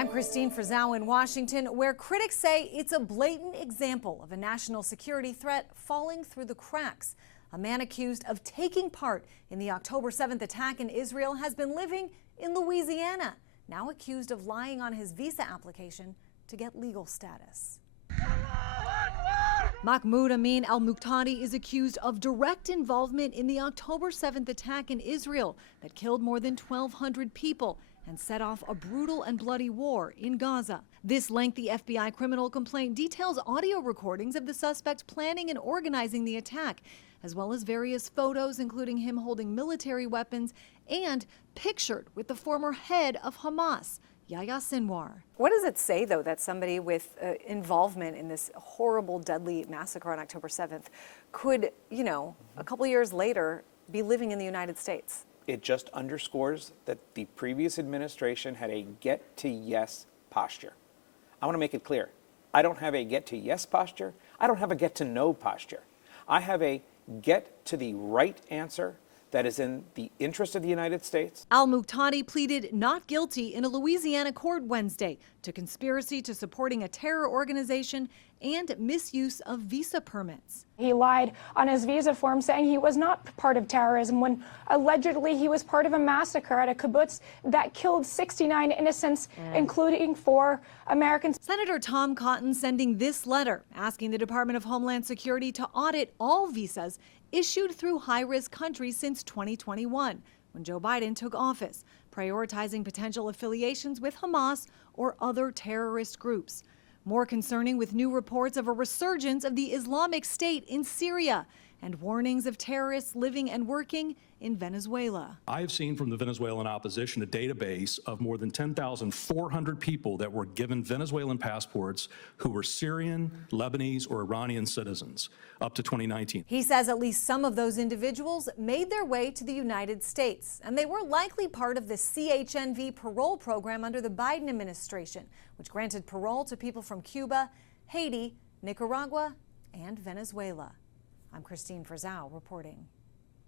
I'm Christine Frizzau in Washington, where critics say it's a blatant example of a national security threat falling through the cracks. A man accused of taking part in the October 7th attack in Israel has been living in Louisiana, now accused of lying on his visa application to get legal status. Mahmoud Amin al Muhtadi is accused of direct involvement in the October 7th attack in Israel that killed more than 1,200 people and set off a brutal and bloody war in Gaza. This lengthy FBI criminal complaint details audio recordings of the suspect planning and organizing the attack, as well as various photos, including him holding military weapons and pictured with the former head of Hamas, Yahya Sinwar. What does it say, though, that somebody with involvement in this horrible, deadly massacre on October 7th could, a couple years later be living in the United States? It just underscores that the previous administration had a get-to-yes posture. I want to make it clear. I don't have a get-to-yes posture. I don't have a get-to-no posture. I have a get-to-the-right answer that is in the interest of the United States. Al Muhtadi pleaded not guilty in a Louisiana court Wednesday to conspiracy to supporting a terror organization and misuse of visa permits. He lied on his visa form, saying he was not part of terrorism when allegedly he was part of a massacre at a kibbutz that killed 69 innocents, including 4 Americans. Senator Tom Cotton sending this letter asking the Department of Homeland Security to audit all visas issued through high-risk countries since 2021, when Joe Biden took office, prioritizing potential affiliations with Hamas or other terrorist groups. More concerning with new reports of a resurgence of the Islamic State in Syria and warnings of terrorists living and working in Venezuela. I have seen from the Venezuelan opposition a database of more than 10,400 people that were given Venezuelan passports who were Syrian, Lebanese, or Iranian citizens up to 2019. He says at least some of those individuals made their way to the United States, and they were likely part of the CHNV parole program under the Biden administration, which granted parole to people from Cuba, Haiti, Nicaragua, and Venezuela. I'm Christine Frizzau reporting.